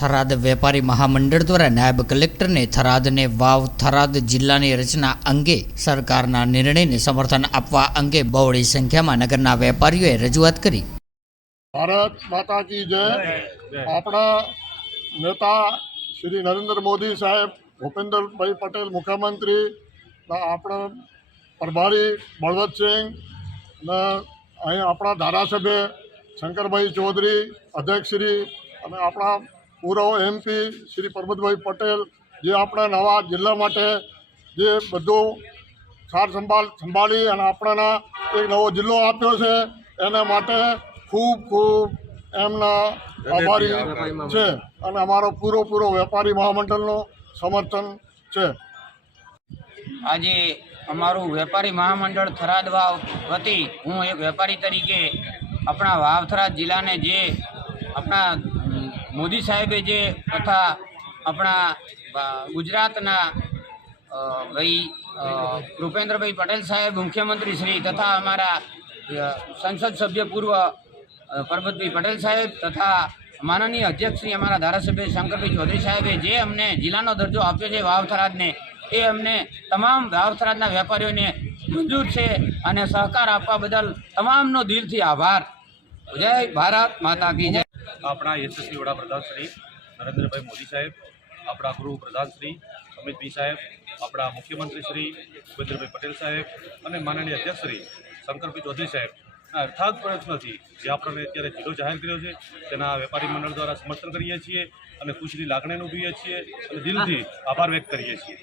થરાદ વેપારી મહામંડળ દ્વારા નાયબ કલેક્ટરને થરાદને વાવ થરાદ જિલ્લાની રચના અંગે સરકારના નિર્ણયને સમર્થન આપવા અંગે બહોળી સંખ્યામાં નગરના વેપારીઓએ રજૂઆત કરી. ભારત માતાજી જય. આપણા નેતા શ્રી નરેન્દ્ર મોદી સાહેબ, ભૂપેન્દ્રભાઈ પટેલ મુખ્યમંત્રી આપણા પ્રભારી બળવંતસિંહ ને અહીં આપણા ધારાસભ્ય શંકરભાઈ ચૌધરી, અધ્યક્ષશ્રી અને આપણા પૂર્વ એમપી શ્રી પરબતભાઈ પટેલ જે આપણા નવા જિલ્લા માટે જે બધું સાર સંભાળ સંભાળી અને આપણાના એક નવો જિલ્લો આપ્યો છે એના માટે ખૂબ ખૂબ એમના આભારી છે અને અમારો પૂરો પૂરો વેપારી મહામંડળનો સમર્થન છે. આજે અમારું વેપારી મહામંડળ થરાદ વાવ વતી હું એક વેપારી તરીકે આપણા વાવથરાદ જિલ્લાને જે આપણા મોદી સાહેબે જે તથા આપણા ગુજરાતના ભાઈ રૂપેન્દ્રભાઈ પટેલ સાહેબ, મુખ્યમંત્રી શ્રી તથા અમારા સંસદ સભ્ય પૂર્વ પરબતભાઈ પટેલ સાહેબ તથા માનનીય અધ્યક્ષ શ્રી અમારા ધારાસભ્ય શંકરભાઈ ચૌધરી સાહેબે જે અમને જિલ્લાનો દરજ્જો આપ્યો છે વાવથરાજને એ અમને તમામ વાવથરાજના વેપારીઓને મંજૂર છે અને સહકાર આપવા બદલ તમામનો દિલથી આભાર. જય ભારત માતા કી જય. આપણા યશસ્વી વડાપ્રધાન શ્રી નરેન્દ્રભાઈ મોદી સાહેબ, આપણા ગૃહ પ્રધાન શ્રી અમિતભાઈ સાહેબ, આપણા મુખ્યમંત્રી શ્રી ભૂપેન્દ્રભાઈ પટેલ સાહેબ અને માનનીય અધ્યક્ષ શ્રી શંકરભાઈ ચૌધરી સાહેબ. અર્થાત પ્રયત્નથી જે આપણને અત્યારે જિલ્લો જાહેર કર્યો છે, તેના વેપારી મંડળ દ્વારા સમર્થન કરીએ છીએ અને ખુશીની લાગણી અનુભવીએ છીએ અને દિલથી આભાર વ્યક્ત કરીએ છીએ.